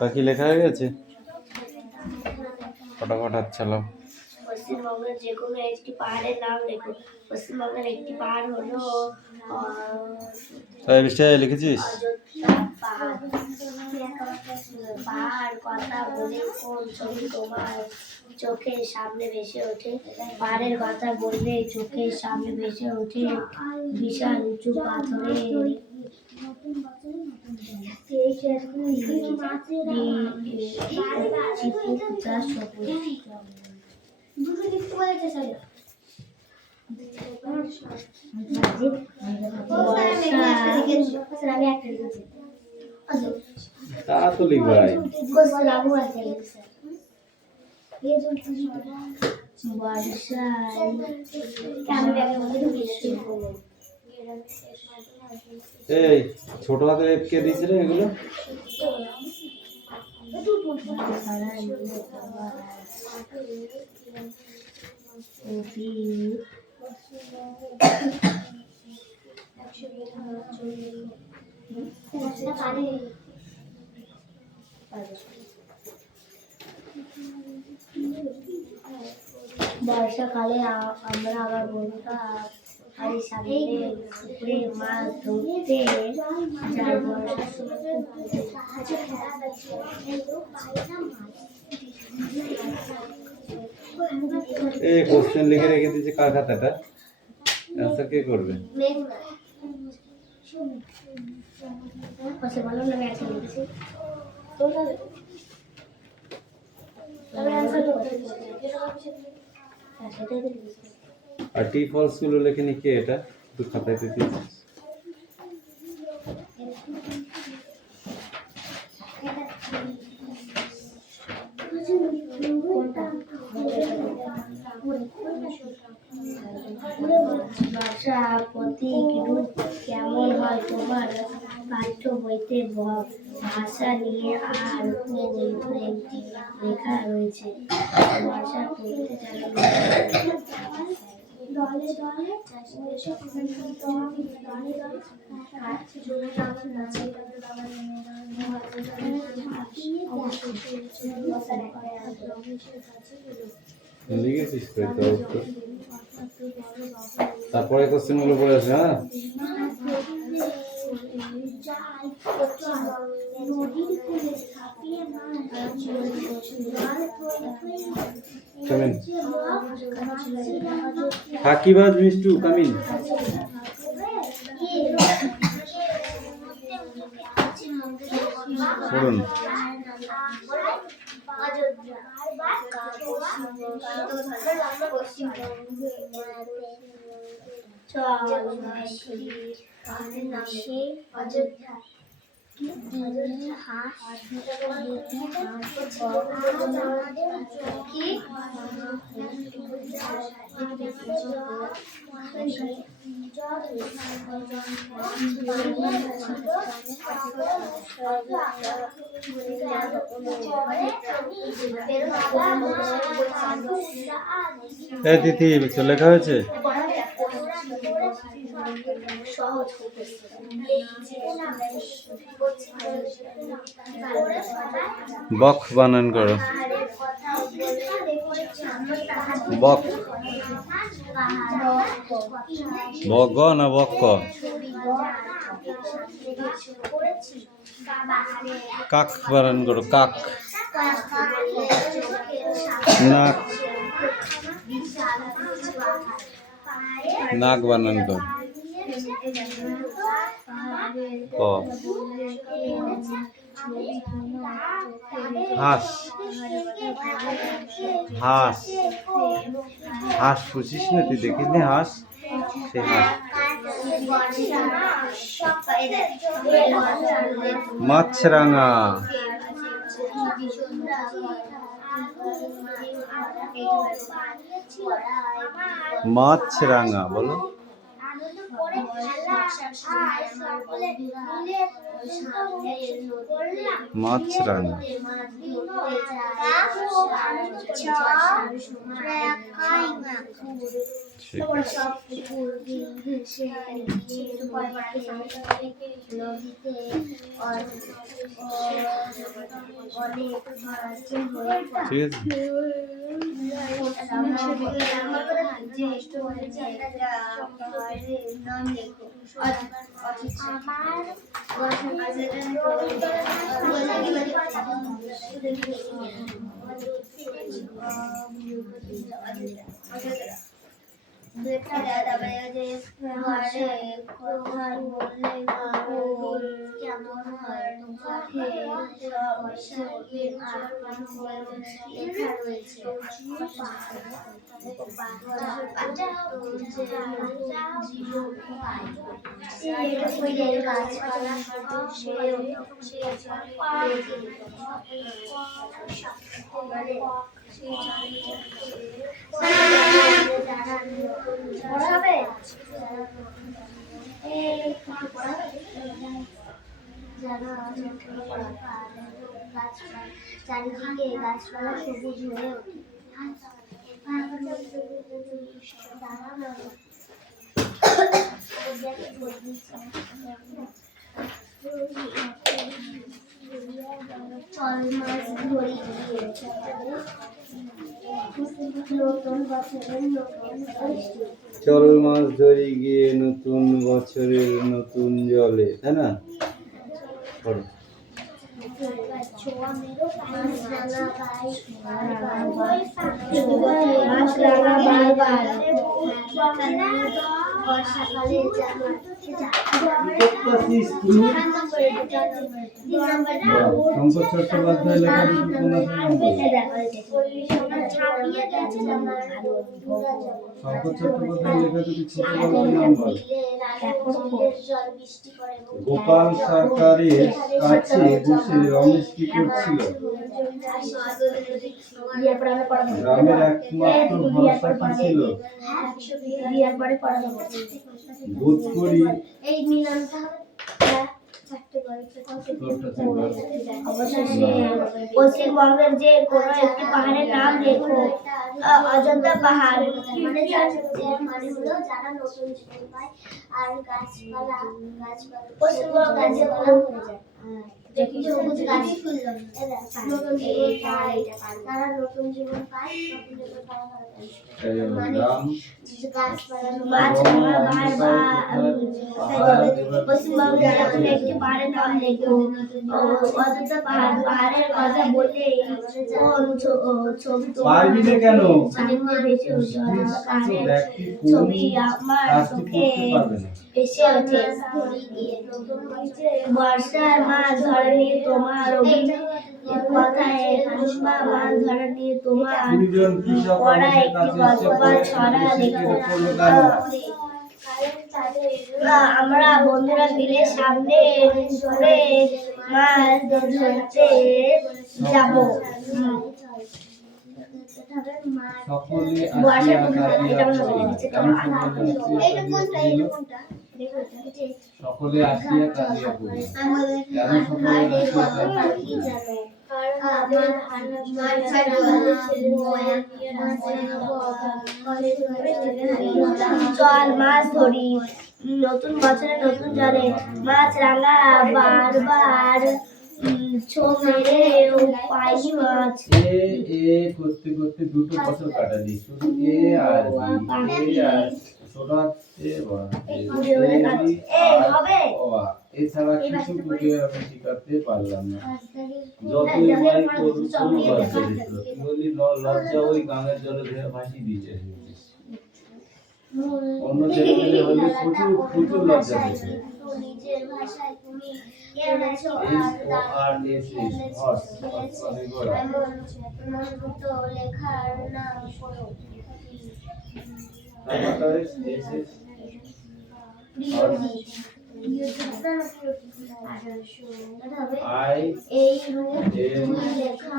বাকি লেখা হয়ে গেছে, ফটাফট হাত চালাও। পশ্চিমবঙ্গের যে কোনো একটি পাহাড়ের নাম লেখো। পশ্চিমবঙ্গের একটি পাহাড় হলো লিখেছিস? অযোধ্যা পাহাড়। পাহাড় কথা বলে কোন ছবি তোমার চোখের সামনে ভেসে ওঠে? পাহাড়ের কথা বললে চোখের সামনে ভেসে ওঠে বিশাল উঁচু পাথরের তা তো লিখবাই। এই ছোট হাতের কে দিয়েছে রে এগুলো? বর্ষাকালে আমরা আমার বন্ধুরা বাড়ির সামনে পুকুরে মাছ ধরতে যাই। বর্ষার সময় এই কোশ্চেন লিখে রেখে দিয়েছে কার খাতাটা? অ্যানসার কে করবে? ভালো লাগে একটা লিখেছি। আর টি ফলস গুলো লেখেনি কে? এটা তুই খাতায় দিয়েছিস। ভাষা প্রতীক রূপ কেমন হয় তোমার পাঠ্য বইতে? ভাষা নিয়ে আর লেখা রয়েছে। ভাষা পড়তে লিখেছিস তো? তারপরে কোশ্চেন গুলো পড়ে আসে। হ্যাঁ, ফাঁকিবাজ মিষ্টু কামিন। পড়ুন। অযোধ্যা এই তিথি লেখা হয়েছে? সহজ করতেছে বক বানান করো। বক, বগ না বক্ক? কাক বানান করো। কাক। নাক, নাক বানান করো। ক। হাঁস, হাঁস, হাঁস পুষিস না তুই? দেখিস নি হাঁস? সে হাঁস। মাছরাঙা, মাছরাঙা বলো। মাছরাঙা। ঠিক আছে। চারিদিকে গাছপালা সবুজ হয়ে ওঠে। চল মাছ ধরি নতুন বছরের নতুন বৃষ্টি। চল মাছ ধরি গিয়ে নতুন বছরের নতুন জলে, তাই না? পড়ো। শঙ্কর চট্টোপাধ্যায় লেখা দুটো উপন্যাসের নাম বলো। শঙ্কর চট্টোপাধ্যায় লেখা দুটি ছোট গল্পের নাম বলো। গোপাল সরকারের কাছে বসে রমেশ কি করছিল? গ্রামের একমাত্র ভরসা কি ছিল? বোধ করি পশ্চিমবঙ্গের যে কোনো একটি পাহাড়ের নাম লেখো। অযোধ্যা পাহাড়। মানে হলো যারা নতুন জীবন পায় আর গাছপালা পশ্চিমবঙ্গের যে কোনো সবুজ গাছ তারা নতুন জীবন পায়। পশ্চিমবঙ্গের একটি পাহাড়ের নাম লেখো। অযোধ্যা পাহাড়। পাহাড়ের কথা বললে ছবি সামনে ভেসে ওঠে। পাহাড়ের ছবি আমার চোখে ভেসে ওঠে। বর্ষার মাছ ধরেনি তোমার কথায় মাছ ধরেনি তোমার পড়া একটি গল্প ছড়া লেখো। আমরা বন্ধুরা মিলে সামনে করে মাছ ধরতে যাব। সকলে আসিয়া কাঁদিয়া পড়িল। চল মাছ ধরি, নতুন বছরে নতুন জলে মাছ রাঙা বারবার ছোপ মেরে পাইনি মাছ। এ করতে করতে দুটো বছর কাটালি, শুধু এ আর বি, এ আর ছোট এ বা এছাড়া কিছু তোকে আমি শিখাতে পারলাম না। যতই মারি তোর কোনো লজ্জা দিত, তুই বলি লজ্জা ওই গাঙের জলে ধরে ভাসিয়ে দিতে। অন্য ছেলেমেলে হলে প্রচুর প্রচুর লজ্জা দিত। নিজের ভাষায় তুমি লেখার নাম করো। এই রূপ লেখা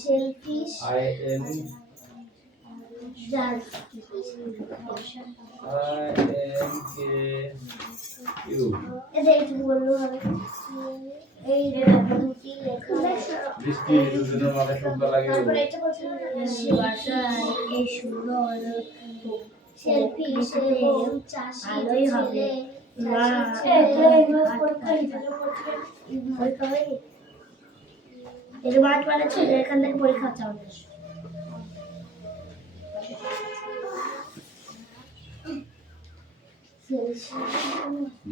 সেলফিশ এই দুটি লেখা বৃষ্টি দুদিনের মাথায় শুনতে লাগে। এই সুন্দর সেলফি ভালোই হবে। মাঠ মানে ছিল এখান থেকে পরীক্ষা চাও।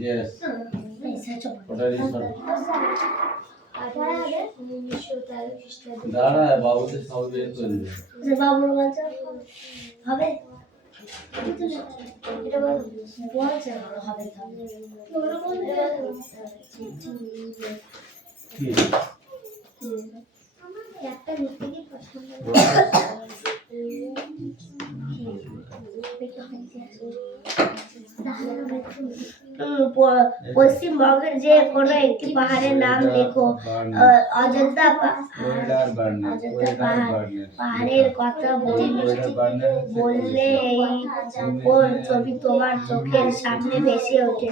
Yes. What are you saying? দাঁড়া বাবুদের সব বের করে দে। বাবুর বাচ্চা হবে এটা বল বলছে হবে কি একটা লিখতে কি পছন্দ পশ্চিমবঙ্গের যে কোনো একটি পাহাড়ের নাম লেখো। অযোধ্যা পাহাড়ের কথা বললে কোন ছবি তোমার চোখের সামনে ভেসে ওঠে?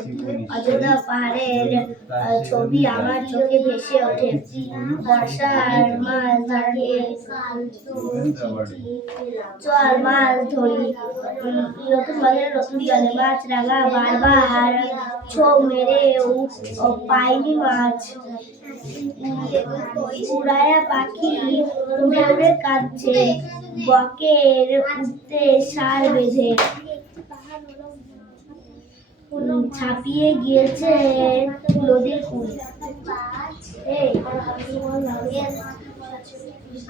অযোধ্যা পাহাড়ের ছবি আমার চোখে ভেসে ওঠে। বর্ষার মাছ দাঁড়িয়ে চল মাছ ধরি, নতুন বাজারে নতুন জলে মাছ রাঙা বারবার ছোপ মেরে পাইনি মাছ। উড়ায়া পাখি উড়ে উড়ে কাঁদছে, বকের উঠতে সার বেঁধে ছাপিয়ে গিয়েছে নদীর কূল।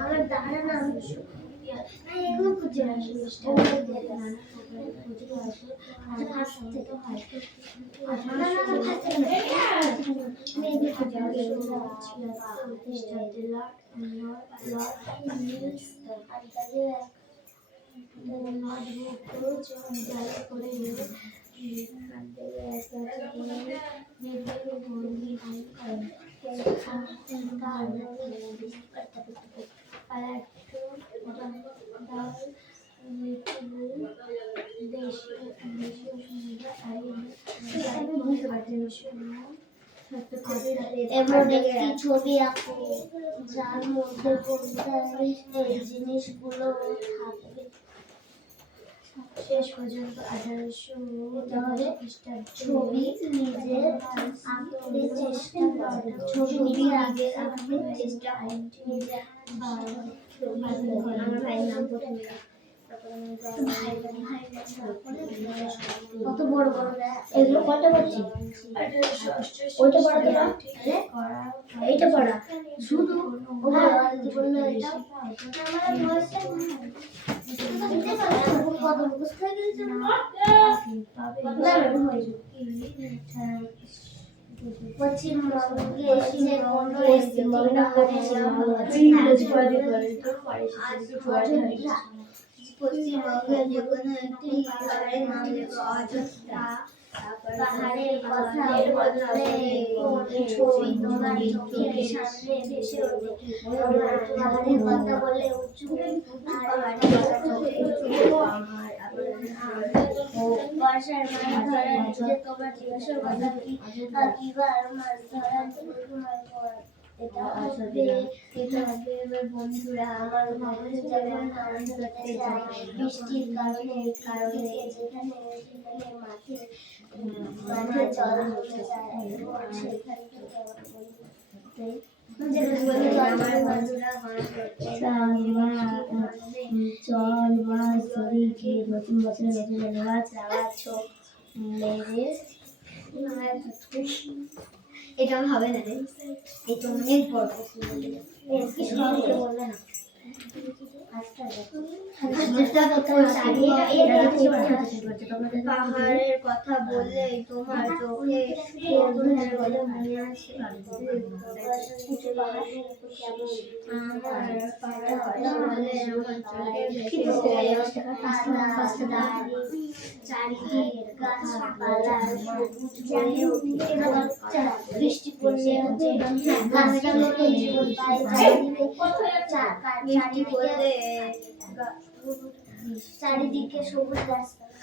আমার দাঁড়া নাম এমন একটি ছবি আঁকো যার মধ্যে এই জিনিসগুলো থাকবে। শেষ পর্যন্ত 1800 ছবি নিজে আঁকতে চেষ্টা করে। ছবি নিজে আগে আঁকতে চেষ্টা নিজে আমার ভাইয়ের নাম কত বড় বড় এগুলো কত করছি? ওইটা পড়া তো না, এইটা পড়া শুধু পশ্চিমবঙ্গের যে কোনো একটি পাহাড়ের নাম লেখো। অযোধ্যা পাহাড়ের কথা বললে কোন ছবি তোমার চোখের সামনে ভেসে ওঠে? পাহাড়ের কথা বললে উঁচু পাহাড়ের কথা বর্ষার মাছ ধরার যে তোমার জিজ্ঞাসার কথা কিবার মাছ ধরার তোমার পর এটা হবে এবার বন্ধুরা আমার মাঠে যাবে আনন্দ করতে যায় বৃষ্টির কারণে যেখানে মাঠে জল উঠে যায় সেখান থেকে চল মাছ ধরি গিয়ে নতুন বছরে নতুন মাছ রাঙাচ্ছ মেরে এটা হবে না রে এটা অনেক বড় বলবে না পাহাড়ের কথা বললে তোমার চোখে বলে মনে আছে বৃষ্টি পড়লে চারিদিকে সবুজ গাছপালা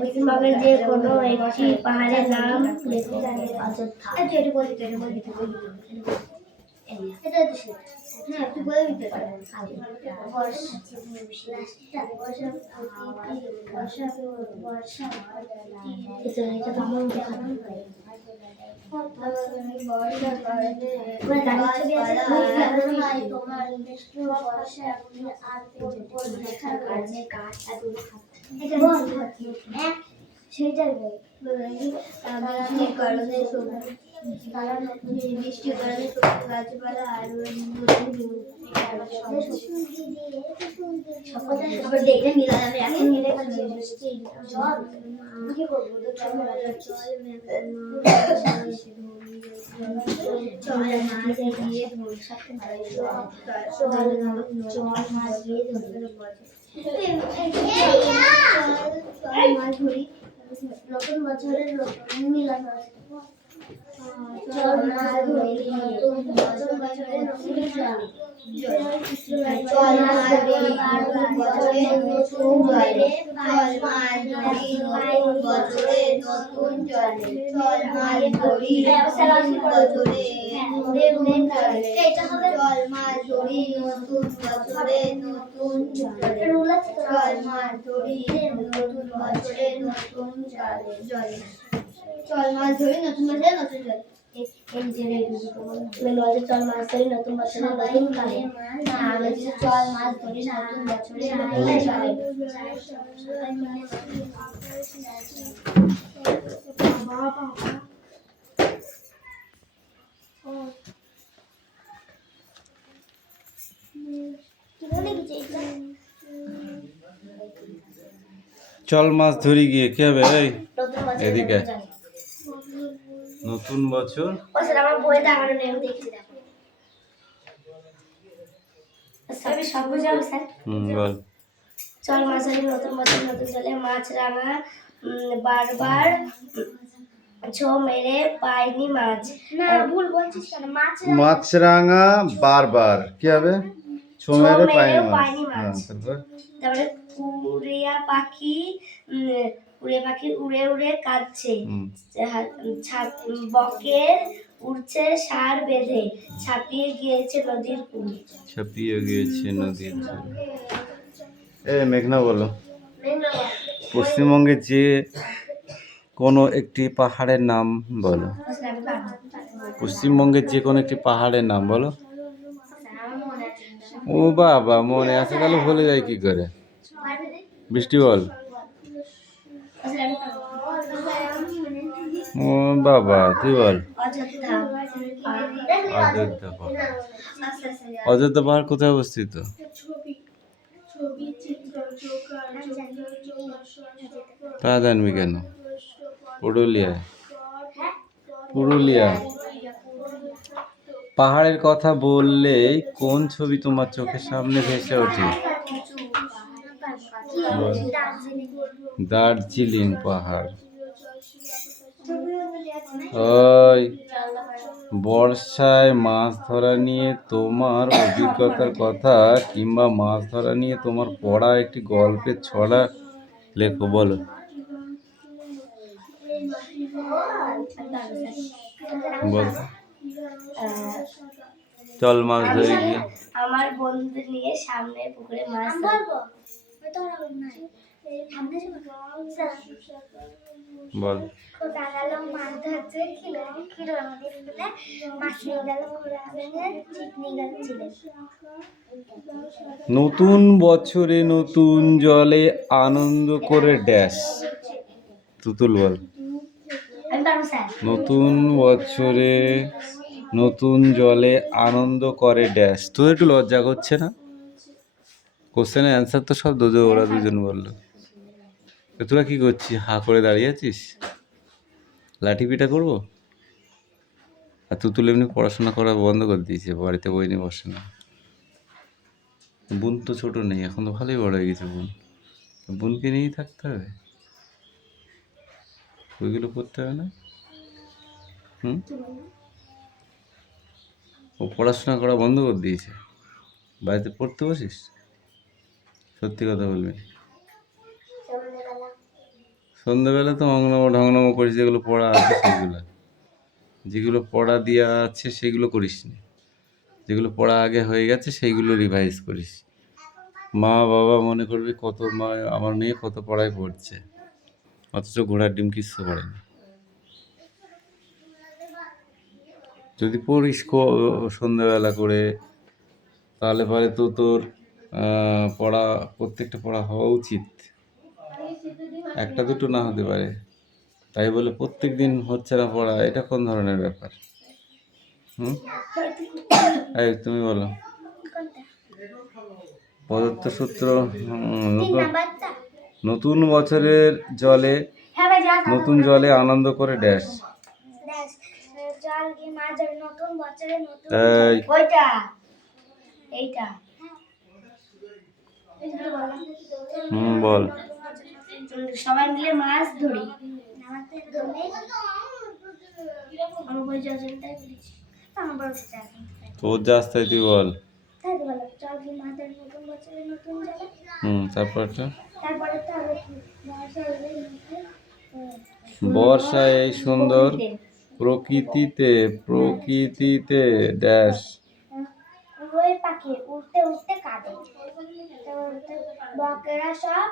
পশ্চিমবঙ্গের যে কোনো একটি পাহাড়ের নাম লেখো। অযোধ্যা। হ্যাঁ তুই বলে দিতে পারবি সেটাই বৃষ্টির কারণে গাছপালা আর দেখে নিলাম এখন জল কি করবো নতুন বছরের মিলন আছে চল মাছ ধরি নতুন বছরের নতুন চল মাছ ধরি বছরের নতুন জলে চল মাছ ধরি নতুন বছরের নতুন জলে চল মাছ ধরি বছরে চল মাছ ধরি নতুন বছরের নতুন জলে চল মাছ ধরি নতুন বছরের নতুন জলে চল মাছ ধরি নতুন বছরের নতুন জলে চল মাছ ধরি নতুন বছরে নতুন কালে চল মাছ ধরি নতুন বছরে নতুন জলে চল মাছ ধরি গিয়ে কি হবে এই নতুন বছরে এদিকে। নতুন জানি। নতুন বছর ও স্যার আমার বইয়ে দেখানো নেই আমি দেখছি দেখো স্যার আমি সব বুঝে যাবো স্যার বল চল মাছ ধরি নতুন বছর নতুন জলে মাছ রাঙা বারবার ছো মেরে পাইনি মাছ না ভুল বলছিস কেন মাছরাঙা বারবার কি হবে ছো ছোমেরে মেরে পায়নি পাইনি মাছ মাছ। তারপর তারপরে উড়িয়া পাখি উড়ে উড়ে কাঁদছে বকের উড়ছে সার বেঁধে ছাপিয়ে গিয়েছে নদীর কূল ছাপিয়ে গিয়েছে নদীর জল। মেঘনা বলো পশ্চিমবঙ্গে যে কোনো একটি পাহাড়ের নাম বলো। পশ্চিমবঙ্গের যে কোনো একটি পাহাড়ের নাম বলো। ও বাবা মনে আছে গেল ভুলে যায় কি করে। বৃষ্টি বল। ও বাবা তুই বল। অযোধ্যা পাহাড়। অযোধ্যা পাহাড় কোথায় অবস্থিত? তা জানবি কেন? পুরুলিয়ায়। পুরুলিয়া। পাহাড়ের কথা বললে কোন ছবি তোমার চোখের সামনে ভেসে ওঠে? দার্জিলিং পাহাড়। ওই বর্ষায় মাছ ধরা নিয়ে তোমার অভিজ্ঞতার কথা কিংবা মাছ ধরা নিয়ে তোমার পড়া একটি গল্পের ছড়া লেখো, বলো। বল, চল মাছ ধরে গিয়ে। আমার বন্ধুদের নিয়ে সামনে পুকুরে মাছ ধরবো। বল। মাছ ধরছে মাছ নিয়ে গেল নতুন বছরে নতুন জলে আনন্দ করে ড্যাশ। তুতুল বল। নতুন বছরে নতুন জলে আনন্দ করে ড্যাশ। তোর একটু লজ্জা করছে না? কোশ্চেনের অ্যান্সার তো সব ওরা দুজন বললো। তোরা কি করছিস? হা করে দাঁড়িয়ে আছিস? লাঠি পিটা করবো? আর তুতুল এমনি পড়াশোনা করা বন্ধ করে দিয়েছে, বাড়িতে বই নিয়ে বসে না। বোন তো ছোট নেই, এখন তো ভালোই বড় হয়ে গেছে বোন। বোনকে নিয়েই থাকতে হবে, ওইগুলো করতে হবে না। ও পড়াশোনা করা বন্ধ করে দিয়েছে, বাড়িতে পড়তে বসিস? সত্যি কথা বলবি। সন্ধ্যাবেলা তো অঙ্গনম ঢঙ্গনম করিস, যেগুলো পড়া আছে সেগুলো, যেগুলো পড়া দেওয়া আছে সেগুলো করিস নি, যেগুলো পড়া আগে হয়ে গেছে সেইগুলো রিভাইজ করিস। মা বাবা মনে করবি কত আমার মেয়ে কত পড়ায় পড়ছে, অথচ ঘোড়ার ডিম কিচ্ছু পড়ে না। যদি পড়িস সন্ধ্যাবেলা করে, তাহলে পরে তো তোর পড়া, প্রত্যেকটা পড়া হওয়া উচিত, একটা দুটো না হতে পারে। তাই বলে প্রত্যেক দিন হচ্ছে না পড়া, এটা কোন ধরনের ব্যাপার? এই তুমি বলো। পদার্থ সূত্র। নতুন বছরের জলে নতুন জলে আনন্দ করে ড্যাশ। বল। সবাই মিলে মাছ ধরি। তোর যাস তাই তুই বল। তারপরটা বর্ষায় এই সুন্দর প্রকৃতিতে ড্যাশ। ওই পাখি উঠতে উঠতে কাঁদে, বকেরা সব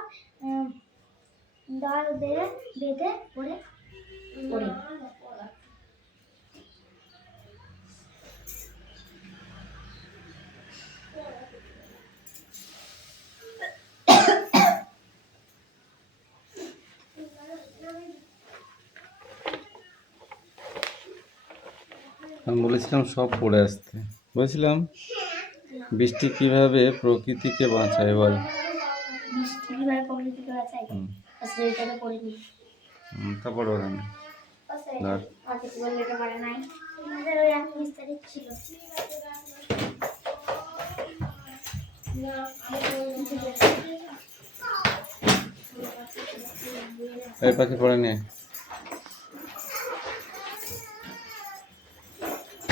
দল বেঁধে পড়ে। আমি বলেছিলাম সব পড়ে আসতে, বলেছিলাম বৃষ্টি কিভাবে প্রকৃতিকে বাঁচায়, বল। তারপর এই পাখি পড়ে নিয়ে,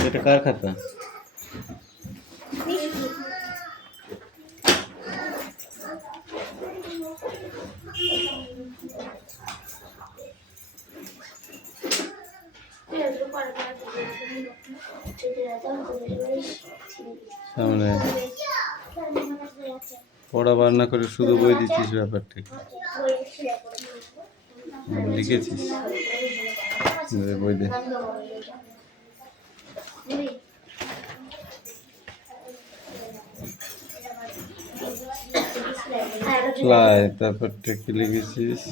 এটা কার খাতা? সামনে পড়া বার না করে শুধু বই দিচ্ছিস, ব্যাপারটা কি? লিখেছিস বই দে। তারপরটা কি লিখেছিস?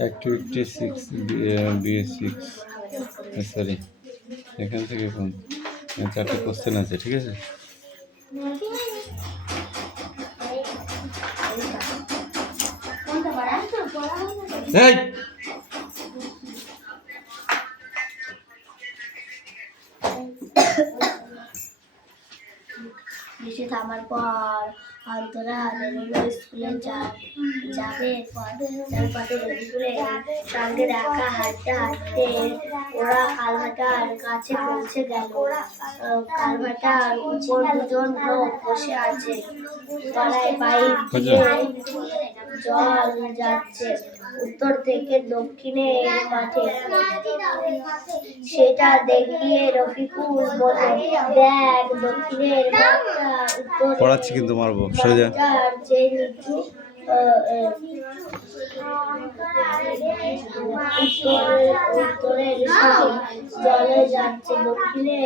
অ্যাক্টিভিটি 6 BA6 সরি এখান থেকে কোন 4টে কোশ্চেন আছে, ঠিক আছে? এই বৃষ্টি থামার পর অন্তরা বেরোলো স্কুলে যাবে পথে রবিপুরে সঙ্গে দেখা হাঁটতে হাঁটতে ওরা কালভাটার কাছে পৌঁছে গেল। কালভাটার উপর দুজন লোক বসে আছে, তলায় পাইপ দিয়ে জল যাচ্ছে উত্তর থেকে দক্ষিণের মাঠে। সেটা দেখিয়ে রফিকুল বলল, দেখ দক্ষিণের মাঠটা উত্তর পড়াচ্ছি কিন্তু মারবো সোজা। যে নিচু উত্তরের সব জলে যাচ্ছে দক্ষিণে,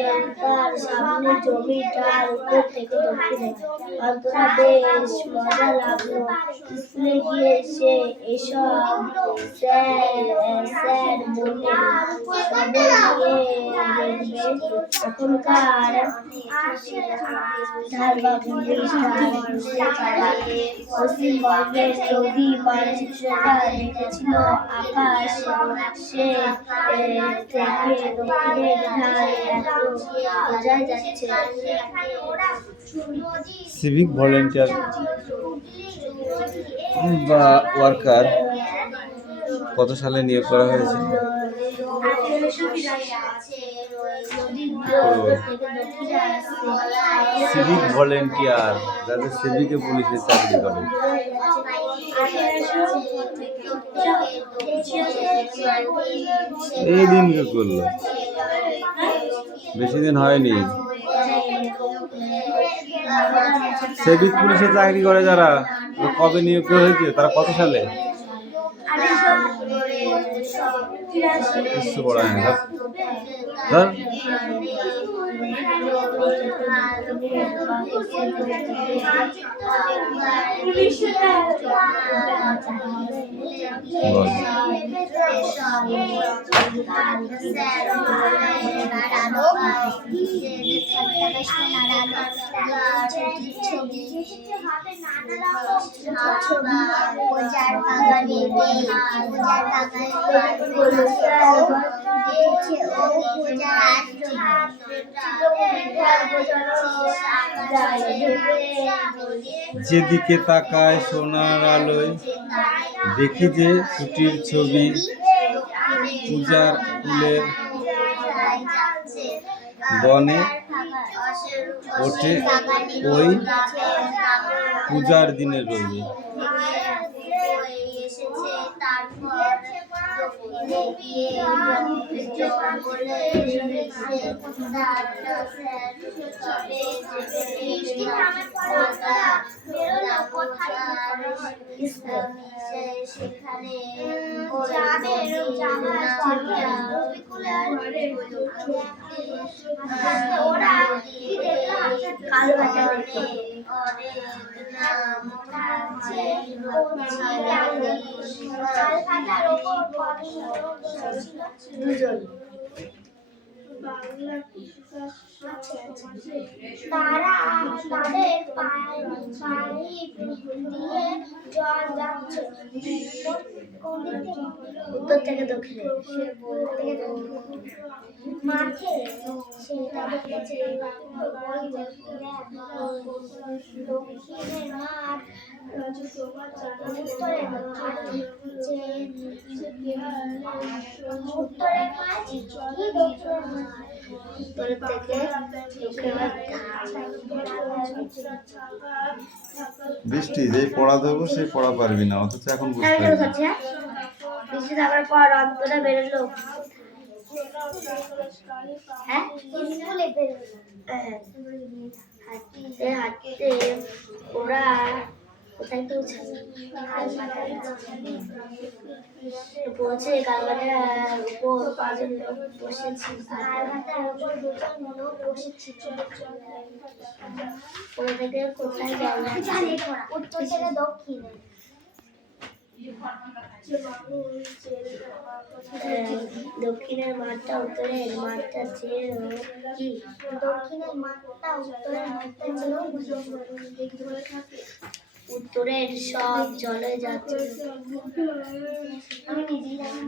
তার সামনে জমি, তার উত্তর থেকে দক্ষিণে। অন্তরা বেশ মজা লাগলো। স্কুলে গিয়ে সে এসব স্যার বললেন সবাই নিয়ে দেখবে এখনকার পশ্চিমবঙ্গের নদী মানচিত্রটা দেখেছিল। আকাশ সে থেকে দক্ষিণের ধার এত বোঝা যাচ্ছে। সিভিক ভলেন্টিয়ার বা ওয়ার্কার কত সালে নিয়োগ করা হয়েছে? সিভিক ভলেন্টিয়ার যাদের সিভিকে পুলিশের চাকরি করে। এই দিনকে করলো, বেশি দিন হয়নি। সিভিক পুলিশে চাকরি করে যারা, কবে নিয়োগ করা হয়েছে, তারা কত সালে? কিছু পড়া হয় না ধর। যেদিকে তাকায় সোনার আলোয় দেখি যে ছুটির ছবি, পূজার ফুলের বনে ওঠে ওই পূজার দিনের রবি। তারা তাদের পাইপ দিয়ে জল যাচ্ছে উত্তর থেকে দক্ষিণে মাঠে। সেটা দেখেছে দক্ষিণের মাঠ, উত্তরের মাঠ, উত্তরের মাঠ, উত্তর থেকে বৃষ্টি যেই পড়া দেবো সেই পড়া পারবি না, অথচ এখন বুঝতে পারবি। বৃষ্টি থামার পর অন্তরা বেরোলো। হ্যাঁ, স্কুলে বেরোলো। হাঁটতে হাঁটতে ওরা কোথায় পৌঁছাবে? পৌঁছে কালবাটার উপর পাঁচজন লোক বসেছিল। কালভার্টের উপর দুজন লোক বসেছিল। কোথা থেকে কোথায় যাওয়া উত্তর থেকে দক্ষিণে। দক্ষিণের মাঠটা উত্তরের মাঠটা চেয়ে কি? দক্ষিণের মাঠটা উত্তরের মাঠটা ছিল উত্তরের সব জলে যাচ্ছে। আমি নিজেই জানি।